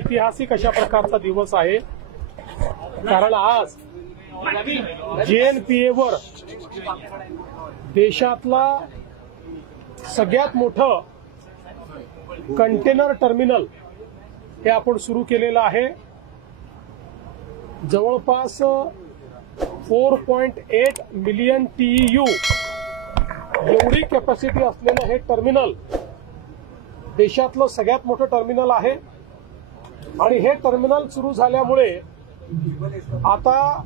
ऐतिहासिक अशा प्रकारचा दिवस आहे, कारण आज JNPA वर देशातला सगळ्यात मोठं कंटेनर टर्मिनल हे आपण सुरू केलेलं आहे। जवळपास 4.8 मिलियन TEU एवढी कॅपॅसिटी असलेलं हे टर्मिनल देशातलं सगळ्यात मोठं टर्मिनल आहे आणि हे टर्मिनल सुरू झाल्यामुळे आता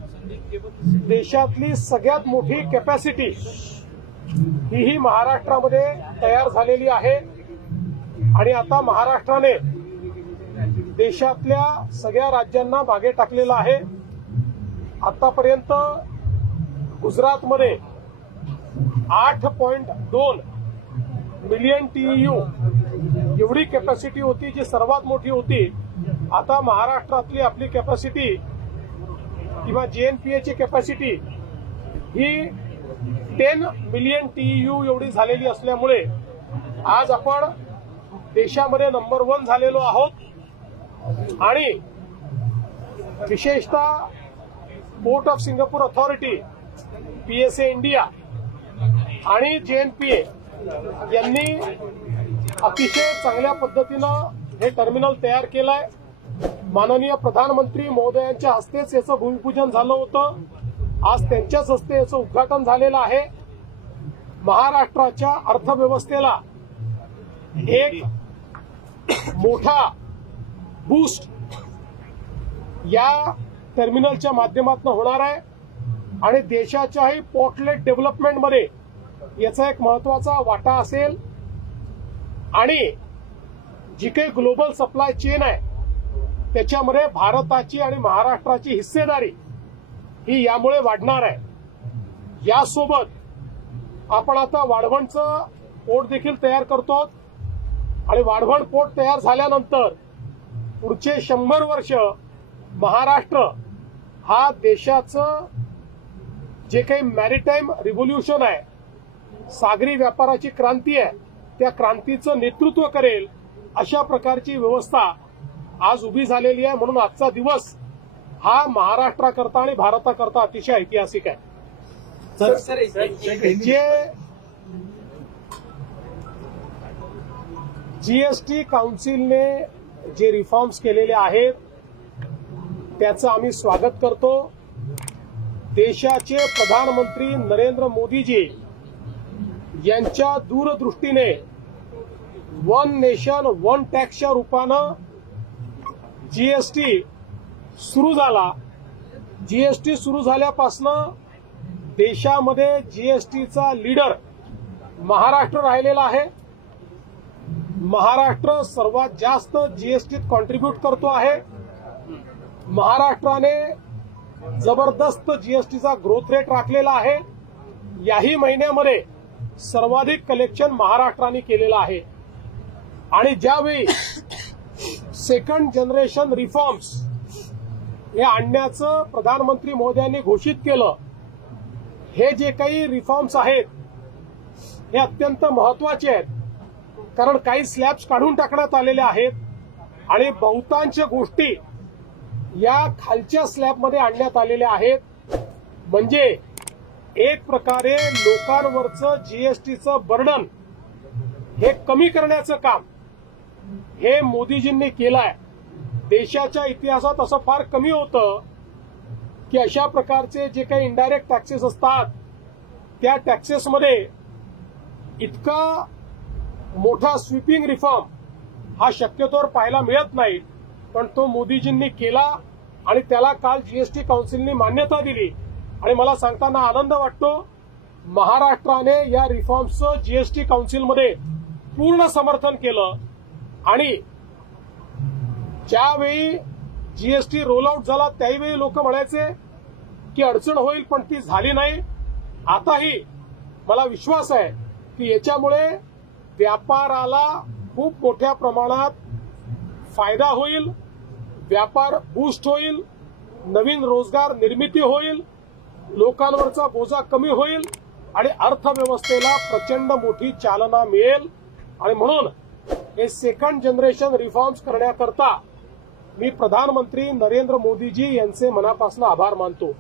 देशातली सगळ्यात मोठी कॅपॅसिटी ही महाराष्ट्रामध्ये तयार झालेली आहे आणि आता महाराष्ट्राने देशातल्या सगळ्या राज्यांना मागे टाकलेलं आहे। आतापर्यंत गुजरातमध्ये 8.2 मिलियन TEU एवढी कॅपॅसिटी होती, जी सर्वात मोठी होती। आता महाराष्ट्रातली आपली कॅपॅसिटी किंवा JNPA ची कॅपॅसिटी ही 10 मिलियन TEU एवढी झालेली असल्यामुळे आज आपण देशामध्ये नंबर 1 झालेलो आहोत आणि विशेषतः port of Singapore authority, PSA India आणि JNPA यांनी अतिशय चांगल्या पद्धतीनं हे टर्मिनल तयार केलंय। माननीय प्रधानमंत्री महोदयांच्या हस्तेच याचं भूमिपूजन झालं होतं, आज त्यांच्याच हस्ते याचं उद्घाटन झालेलं आहे। महाराष्ट्राच्या अर्थव्यवस्थेला एक मोठा बूस्ट या टर्मिनलच्या माध्यमातून होणार आहे आणि देशाच्याही पोर्टलेट डेव्हलपमेंटमध्ये याचा एक महत्वाचा वाटा असेल आणि जी काही ग्लोबल सप्लाय चेन आहे त्याच्यामध्ये भारताची आणि महाराष्ट्राची हिस्सेदारी ही यामुळे वाढणार आहे। यासोबत आपण आता वाढवणचं पोर्ट देखील तयार करतो आणि वाढवण पोर्ट तयार झाल्यानंतर पुढचे 100 वर्ष महाराष्ट्र हा देशाचं जे काही मॅरिटाईम रिव्होल्यूशन आहे, सागरी व्यापाराची क्रांती आहे, त्या क्रांतीचं नेतृत्व करेल अशा प्रकारची व्यवस्था आज उभी झालेली आहे। म्हणून आजचा दिवस हा महाराष्ट्राकरता आणि भारताकरता अतिशय ऐतिहासिक आहे। जे GST काउन्सिलने जे रिफॉर्म्स केलेले आहेत त्याचं आम्ही स्वागत करतो। देशाचे प्रधानमंत्री नरेंद्र मोदीजी यांच्या दूरदृष्टीने वन नेशन वन टॅक्सच्या रूपानं GST सुरू झाला। GST सुरू झाल्यापासून देशामध्ये GSTचा लीडर महाराष्ट्र राहिलेला आहे। महाराष्ट्र सर्वात जास्त GSTत कॉन्ट्रीब्यूट करतो आहे। महाराष्ट्राने जबरदस्त GSTचा ग्रोथ रेट राखलेला आहे। याही महिन्यामध्ये सर्वाधिक कलेक्शन महाराष्ट्राने केलेलं आहे आणि ज्यावेळी सेकंड जनरेशन रिफॉर्म्स हे आणण्याचं प्रधानमंत्री मोदयांनी घोषित केलं, हे जे काही रिफॉर्म्स आहेत हे अत्यंत महत्वाचे आहेत, कारण काही स्लॅब्स काढून टाकण्यात आलेले आहेत आणि बहुतांश गोष्टी या खालच्या स्लॅबमध्ये आणण्यात आलेल्या आहेत। म्हणजे एक प्रकारे लोकांवरचं GSTचं बर्डन हे कमी करण्याचं काम हे मोदीजींनी केलं आहे। देशाच्या इतिहासात असं फार कमी होतं की अशा प्रकारचे जे काही इनडायरेक्ट टॅक्सेस असतात त्या टॅक्सेसमध्ये इतका मोठा स्वीपिंग रिफॉर्म हा शक्यतोवर पाहायला मिळत नाही, पण तो मोदीजींनी केला आणि त्याला काल GST काउन्सिलने मान्यता दिली आणि मला सांगताना आनंद वाटतो महाराष्ट्राने या रिफॉर्म्सचं GST काउन्सिलमध्ये पूर्ण समर्थन केलं आणि ज्यावेळी GST रोल आउट झाला त्यावेळी लोक म्हणायचे की अडचण होईल, पण ती झाली नाही। आताही मला विश्वास आहे की याच्यामुळे व्यापाराला खूप मोठ्या प्रमाणात फायदा होईल, व्यापार बूस्ट होईल, नवीन रोजगार निर्मिती होईल, लोकांवरचा बोजा कमी होईल आणि अर्थव्यवस्थेला प्रचंड मोठी चालना मिळेल। आणि म्हणून हे सेकंड जनरेशन रिफॉर्म्स करण्याकरता मी प्रधानमंत्री नरेंद्र मोदीजी यांचे मनापासून आभार मानतो.